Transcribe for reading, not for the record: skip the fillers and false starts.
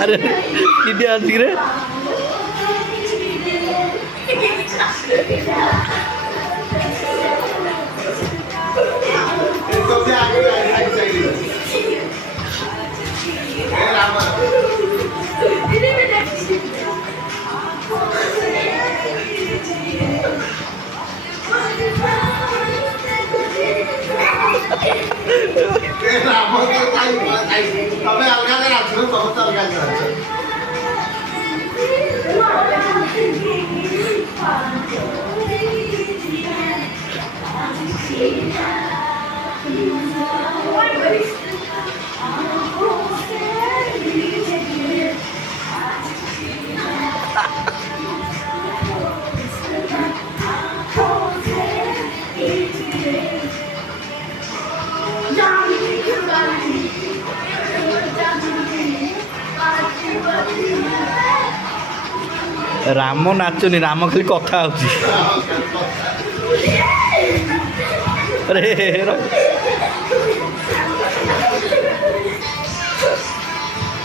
আরে কি দিয়ে আসি রে তবে আলগাদের আছে সমস্ত আলগাদের আছে ରାମ ନାଚୁନି ରାମ ଖାଲି କଥା ହଉଛି ଆରେ